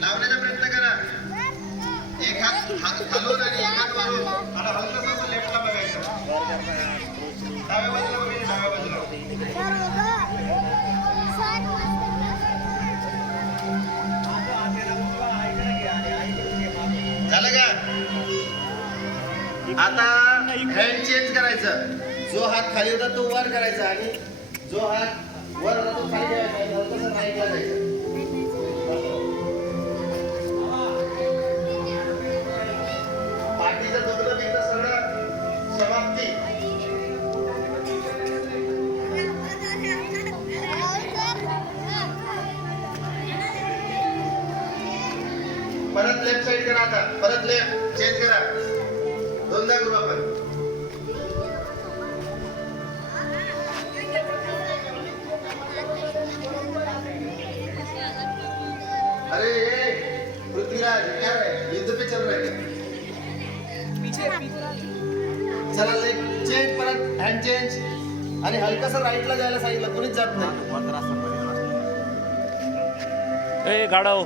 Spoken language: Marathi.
लावण्याचा प्रयत्न करा. एक हात हात हलवून आणि एक हात मारून आणि हलवलं तर लेफ्टला बघायचं. डाव्या बाजूला बघायचं डाव्या बाजूला आता हँड चेंज करायचं. जो हात खाली होता तो वर करायचा आणि जो हात वर होता तो खाली करायचा. परत लेफ्ट साइड करा आता. परत लेफ्ट चेंज करा. दोनदा करू आपण. अरे पृथ्वीराज क्या है युद्ध पे चल रहा है पीछे. चला लेग चेंज परत हँड चेंज आणि हलकसं राईटला जायला सांगितलं कोणीच जात नाही. ए गाडव